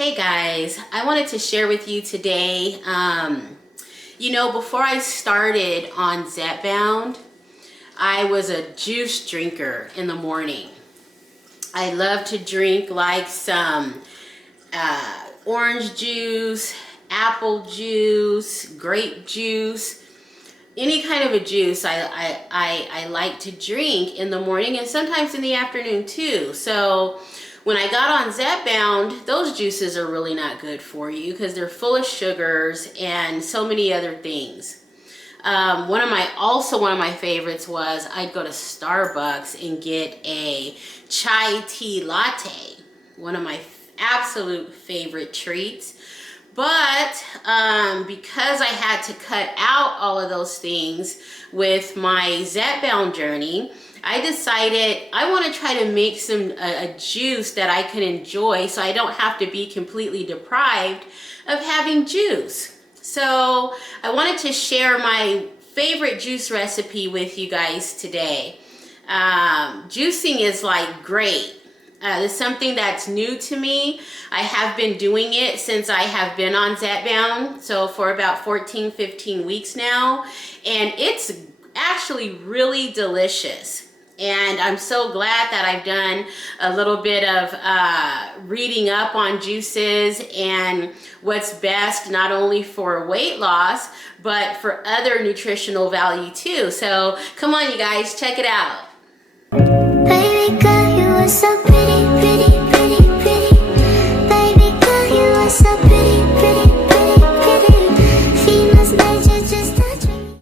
Hey guys, I wanted to share with you today, before I started on Zepbound, I was a juice drinker in the morning. I love to drink like some orange juice, apple juice, grape juice, any kind of a juice I like to drink in the morning and sometimes in the afternoon too. So when I got on Zepbound, those juices are really not good for you because they're full of sugars and so many other things. One of my favorites was I'd go to Starbucks and get a chai tea latte. One of my absolute favorite treats. But because I had to cut out all of those things with my Zepbound journey, I decided I want to try to make a juice that I can enjoy so I don't have to be completely deprived of having juice. So I wanted to share my favorite juice recipe with you guys today. Juicing is like great. It's something that's new to me. I have been doing it since I have been on Zepbound, so for about 14, 15 weeks now, and it's actually really delicious. And I'm so glad that I've done a little bit of reading up on juices and what's best not only for weight loss, but for other nutritional value too. So come on, you guys, check it out. Baby girl, you are so pretty, pretty, pretty, pretty. Baby girl, you are so pretty, pretty, pretty, pretty. Females nature just touch me.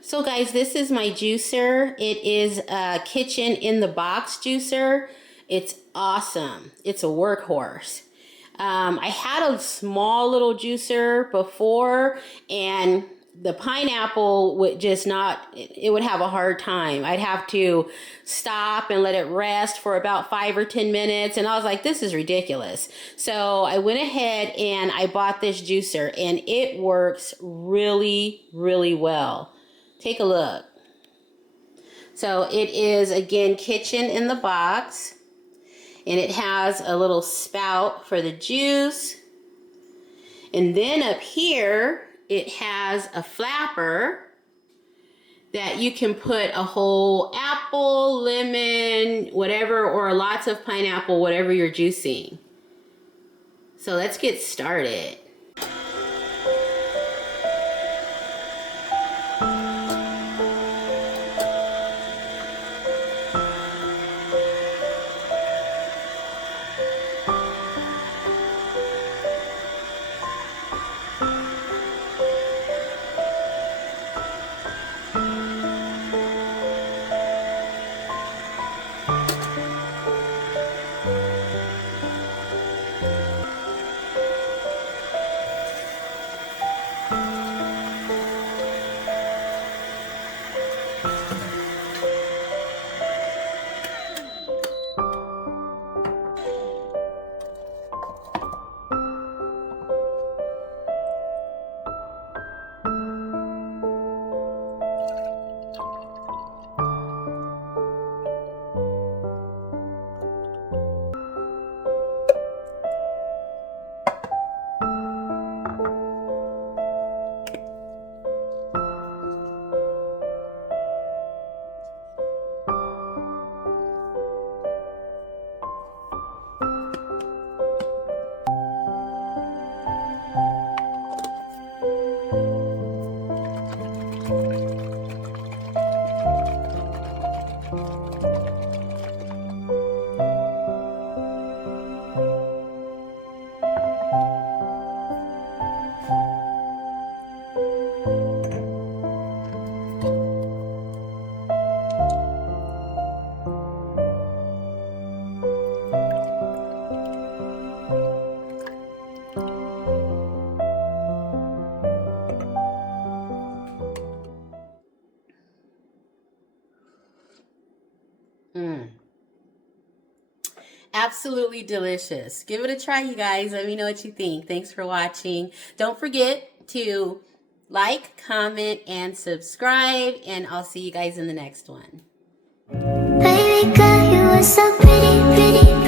So guys, this is my juicer. It is a kitchen in the box juicer. It's awesome. It's a workhorse. I had a small little juicer before and the pineapple would just not, it would have a hard time. I'd have to stop and let it rest for about 5 or 10 minutes. And I was like, this is ridiculous. So I went ahead and I bought this juicer and it works really, really well. Take a look. So it is, again, kitchen in the box. And it has a little spout for the juice. And then up here, it has a flapper that you can put a whole apple, lemon, whatever, or lots of pineapple, whatever you're juicing. So let's get started. absolutely delicious. Give it a try, you guys. Let me know what you think. Thanks for watching. Don't forget to like, comment, and subscribe, and I'll see you guys in the next one. Baby girl, you are so pretty, pretty, pretty.